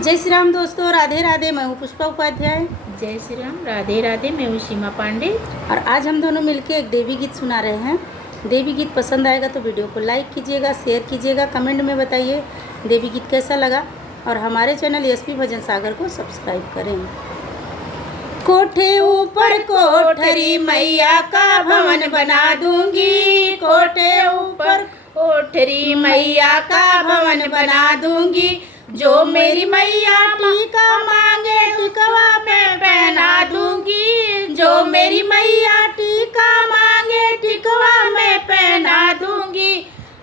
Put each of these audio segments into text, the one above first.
जय श्री राम दोस्तों, राधे राधे। मैं हूँ पुष्पा उपाध्याय। जय श्री राम, राधे राधे। मैं हूँ सीमा पांडे और आज हम दोनों मिलके एक देवी गीत सुना रहे हैं। देवी गीत पसंद आएगा तो वीडियो को लाइक कीजिएगा, शेयर कीजिएगा, कमेंट में बताइए देवी गीत कैसा लगा और हमारे चैनल एसपी भजन सागर को सब्सक्राइब करें। कोठे ऊपर कोठरी मैया का भवन बना दूंगी, कोठे ऊपर कोठरी मैया का भवन बना दूंगी। जो मेरी मैया टीका मांगे टिकवा में पहना दूंगी। जो मेरी मैया टीका मांगे टिकवा में पहना दूंगी।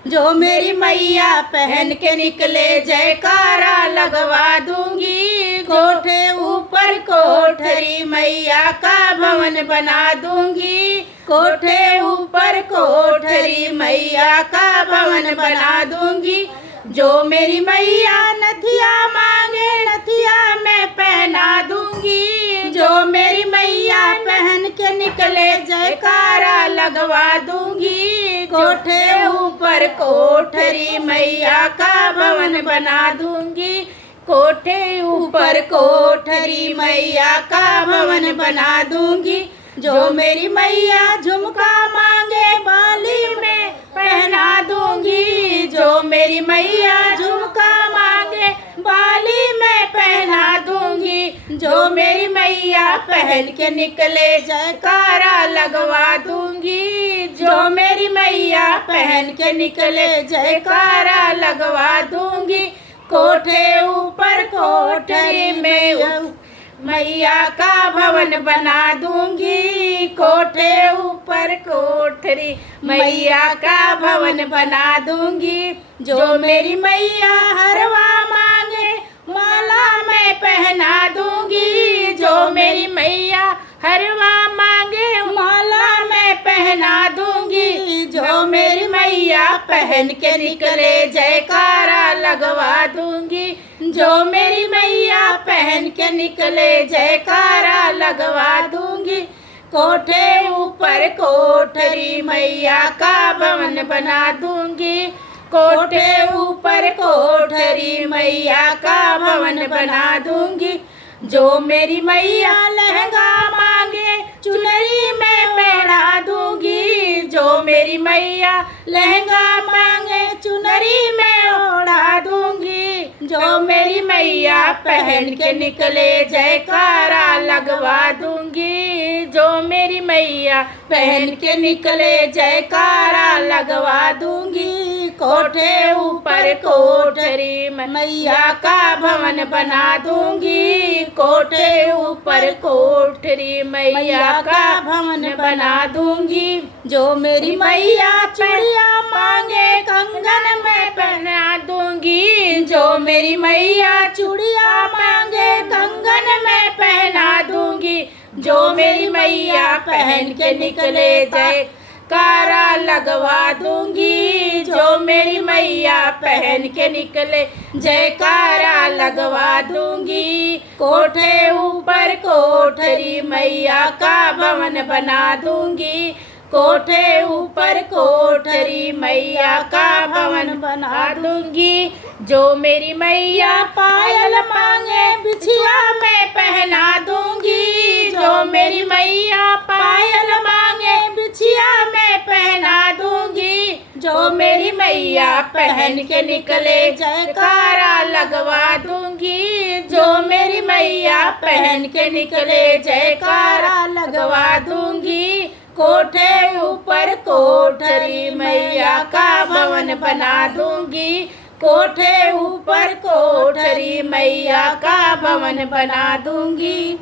जो मेरी मैया पहन के निकले जयकारा लगवा दूंगी। कोठे ऊपर कोठरी मैया का भवन बना दूंगी। कोठे ऊपर कोठरी मैया का भवन बना दूंगी। जो मेरी मैया नथिया मांगे नथिया में पहना दूंगी। जो मेरी मैया पहन के निकले जयकारा लगवा दूंगी। कोठे ऊपर कोठरी मैया का भवन बना दूंगी। कोठे ऊपर कोठरी मैया का भवन बना दूंगी। जो मेरी मैया झुमका मांगे बाली में पहना दूंगी। जो मेरी मैया झुमका मांगे बाली में पहना दूंगी। जो मेरी मैया पहन के निकले जयकारा लगवा दूंगी। जो मेरी मैया पहन के निकले जयकारा लगवा दूंगी। कोठे ऊपर कोठरी में मैया का भवन बना दूंगी। कोठे ऊपर कोठरी मैया का भवन बना दूंगी। जो मेरी मैया हरवा मांगे माला में पहना दूंगी। जो मेरी मैया हरवा मांगे माला में पहना दूंगी। जो मेरी मैया पहन के निकले जयकारा लगवा दूंगी। जो मेरी मैया पहन के निकले जयकारा लगवा दूंगी। कोठे ऊपर कोठरी मैया का भवन बना दूंगी। कोठे ऊपर कोठरी मैया का भवन बना दूंगी। जो मेरी मैया लहंगा मांगे चुनरी में पहना दूंगी। जो मेरी मैया लहंगा मांगे चुनरी में ओढ़ा दूंगी। जो मेरी मैया पहन के निकले जयकारा लगवा दूंगी। जो मेरी मैया पहन के निकले जयकारा लगवा दूंगी। कोठे ऊपर कोठरी मैया का भवन बना दूंगी। कोठे ऊपर कोठरी मैया का भवन बना दूंगी। जो मेरी मैया चूड़िया मांगे कंगन में पहना दूंगी। जो मेरी मैया चूड़िया मांगे कंगन में पहना दूंगी। जो मेरी मैया पहन के निकले जयकारा लगवा दूंगी। जो मेरी मैया पहन के निकले जयकारा लगवा दूंगी। कोठे ऊपर कोठरी मैया का भवन बना दूंगी। कोठे ऊपर कोठरी मैया का भवन बना दूंगी। जो मेरी मैया पायल मांगे बिछिया में पहना दूंगी। जो मेरी मैया पायल मांगे बिछिया में पहना दूंगी। जो मेरी मैया पहन के निकले जयकारा लगवा दूंगी। जो मेरी मैया पहन के निकले जयकारा लगवा दूंगी। कोठे ऊपर कोठरी मैया का भवन बना दूंगी। कोठे ऊपर कोठरी मैया का भवन बना दूंगी।